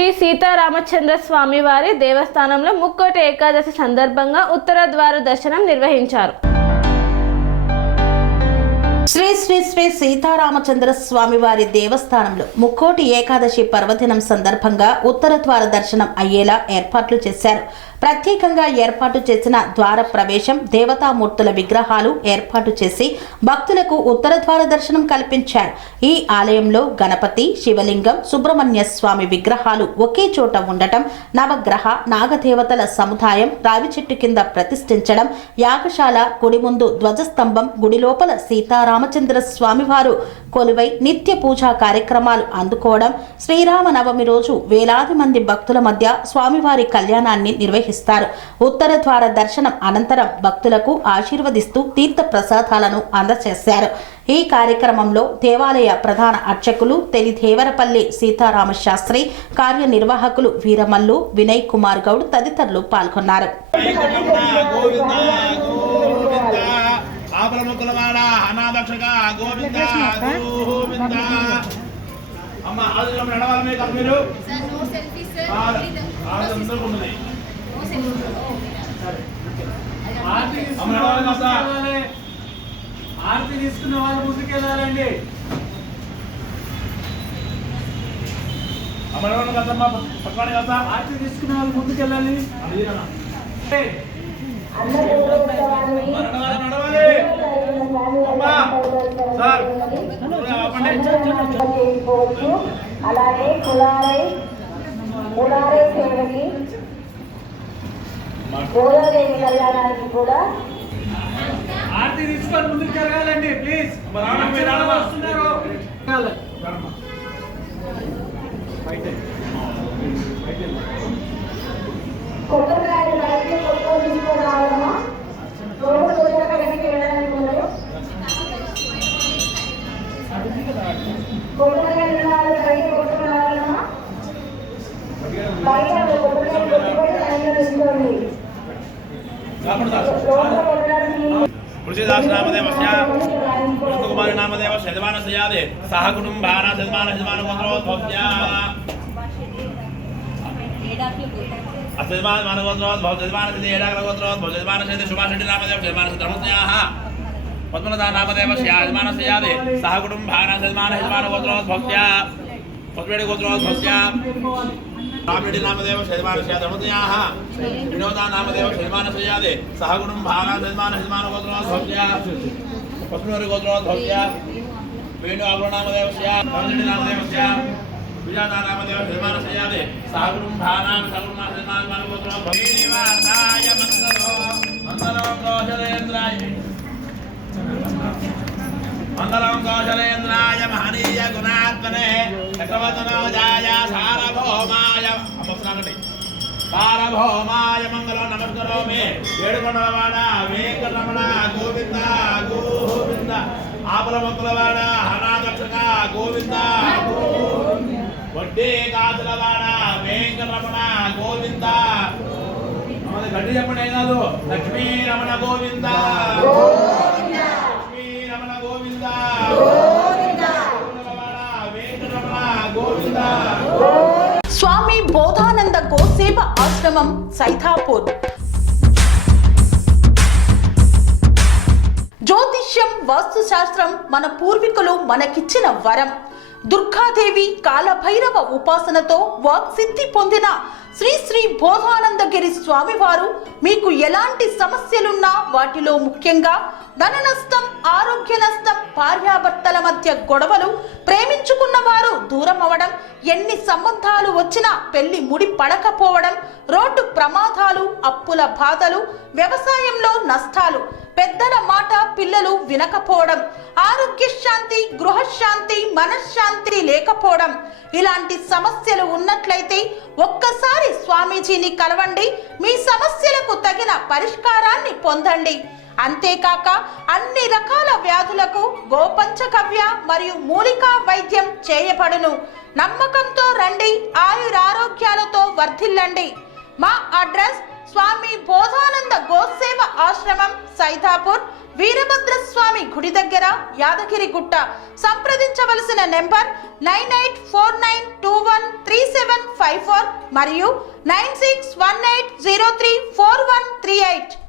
శ్రీ సీతారామచంద్ర స్వామి వారి దేవస్థానంలో ముక్కోటి ఏకాదశి సందర్భంగా ఉత్తర ద్వార దర్శనం నిర్వహించారు. శ్రీ శ్రీ శ్రీ సీతారామచంద్ర స్వామి వారి దేవస్థానంలో ముక్కోటి ఏకాదశి పర్వదినం సందర్భంగా ఉత్తర ద్వార దర్శనం అయ్యేలా ఏర్పాట్లు చేశారు. ప్రత్యేకంగా ఏర్పాటు చేసిన ద్వార ప్రవేశం, దేవతామూర్తుల విగ్రహాలు ఏర్పాటు చేసి భక్తులకు ఉత్తర ద్వార దర్శనం కల్పించారు. ఈ ఆలయంలో గణపతి, శివలింగం, సుబ్రహ్మణ్య స్వామి విగ్రహాలు ఒకే చోట ఉండటం, నవగ్రహ నాగదేవతల సముదాయం రావి చెట్టు కింద ప్రతిష్ఠించడం, యాగశాల, గుడి ముందు ధ్వజస్తంభం, గుడి లోపల సీతారామచంద్ర స్వామివారు కొలువై నిత్య పూజా కార్యక్రమాలు అందుకోవడం, శ్రీరామనవమి రోజు వేలాది మంది భక్తుల మధ్య స్వామివారి కళ్యాణాన్ని నిర్వహిస్తారు. ఉత్తర ద్వార దర్శనం అనంతరం భక్తులకు ఆశీర్వదిస్తూ తీర్థ ప్రసాదాలను అందజేశారు. ఈ కార్యక్రమంలో దేవాలయ ప్రధాన అర్చకులు తెలిదేవరపల్లి సీతారామ శాస్త్రి, కార్యనిర్వాహకులు వీరమల్లు, వినయ్ కుమార్ గౌడ్ తదితరులు పాల్గొన్నారు. ఆర్తి తీసుకున్న వాళ్ళు ముందుకెళ్ళాలండి. ఆర్తి తీసుకున్న వాళ్ళు ముందుకెళ్ళాలి. అలాగే కులారై సేవకి గోదాదేవి కళ్యాణానికి కూడా ఆర్తి తీసుకొని ముందుకు జరగాలండి ప్లీజ్. కొబ్బరికాయలు బయటకు కొట్టుకొని తీసుకొని రావాలమ్మా. వెనక్కి వెళ్ళడానికి ముందు కొబ్బరికాయలు బయట కొట్టుకొని రావాలమ్మా. బయట కొబ్బరికాయలు కొట్టుకొని లైన్లో తీసుకోండి. तुलसीदास नामदेवस्य कुमारी नामदेवस्य यजमानस्य यादे सह कुटुम्बानां यजमानगोत्रोद्भवस्य अस्यजमान मानगोत्रोद्भवस्य यजमानस्य एडाग्रगोत्रोद्भवस्य यजमानस्य सुभाषेट्टी नामदेवस्य यजमानस्य धर्मज्ञाः पद्मनाथ नामदेवस्य यजमानस्य यादे सह कुटुम्बानां यजमानगोत्रोद्भवस्य पद्मेडी गोत्रोद्भवस्य रामेडी नामदेवस्य यजमानस्य धर्मज्ञाः विनोदा नामदेवस्य यजमानस्य यादे सह कुटुम्बानां यजमानगोत्रोद्भवस्य पद्मेडी गोत्रोद्भवस्य वेणु आग्रो नामदेवस्य धर्मज्ञाः नामदेवस्य विजाता नामदेवस्य यजमानस्य यादे सह कुटुम्बानां यजमानगोत्रोद्भवस्य श्रीनिवासाय मंगलो कौशलेन्द्राय मंगलम कौशलेन्द्राय महनीय गुणात्मने चक्रवर्तनोजाय सार्वभौमाय सार्वभौमाय मंगलो नमस्करोमि ఏడుకొండలవాడ వెంకటరమణ గోవింద గోవింద ఆపలమొక్కలవాడ అనాథక్షక గోవింద వడ్డే కాదులవాడ వెంకటరమణ గోవింద గడ్డి చెప్పండి ఏం కాదు. లక్ష్మీ రమణ గోవింద స్వామి బోధానంద గోసేవ ఆశ్రమం సైథాపూర్. జ్యోతిష్యం, వాస్తుశాస్త్రం మన పూర్వీకులు మనకిచ్చిన వరం. దుర్గాదేవి, కాలభైరవ ఉపాసనతో వాక్సిద్ధి పొందిన శ్రీ శ్రీ బోధానందగిరి స్వామివారు మీకు ఎలాంటి సమస్యలున్నా, వాటిలో ముఖ్యంగా ధన నష్టం, ఆరోగ్య నష్టం, భార్యాభర్తల మధ్య గొడవలు, ప్రేమించుకున్న వారు దూరం అవడం, ఎన్ని సంబంధాలు వచ్చినా పెళ్లి ముడి పడకపోవడం, రోడ్డు ప్రమాదాలు, అప్పుల బాధలు, వ్యవసాయంలో నష్టాలు, పెద్దల మాట పిల్లలు వినకపోవడం, ఆరోగ్య శాంతి, గృహశాంతి, మనశ్శాంతి లేకపోవడం, ఇలాంటి సమస్యలు ఉన్నట్లయితే ఒక్కసారి స్వామీజీని కలవండి. మీ సమస్యలకు తగిన పరిష్కారాన్ని పొందండి. అంతేకాక అన్ని రకాల వ్యాధులకు గోపంచగవ్య మరియు మూలికా వైద్యం చేయబడును. నమ్మకంతో రండి, ఆయురారోగ్యాలతో వర్ధిల్లండి. మా అడ్రస్ స్వామి బోధానంద గోసేవ ఆశ్రమం సైథాపూర్, వీరభద్రస్వామి గుడి దగ్గర, యాదగిరిగుట్ట. సంప్రదించవలసిన నెంబర్ 9849213754 మరియు 9618034138.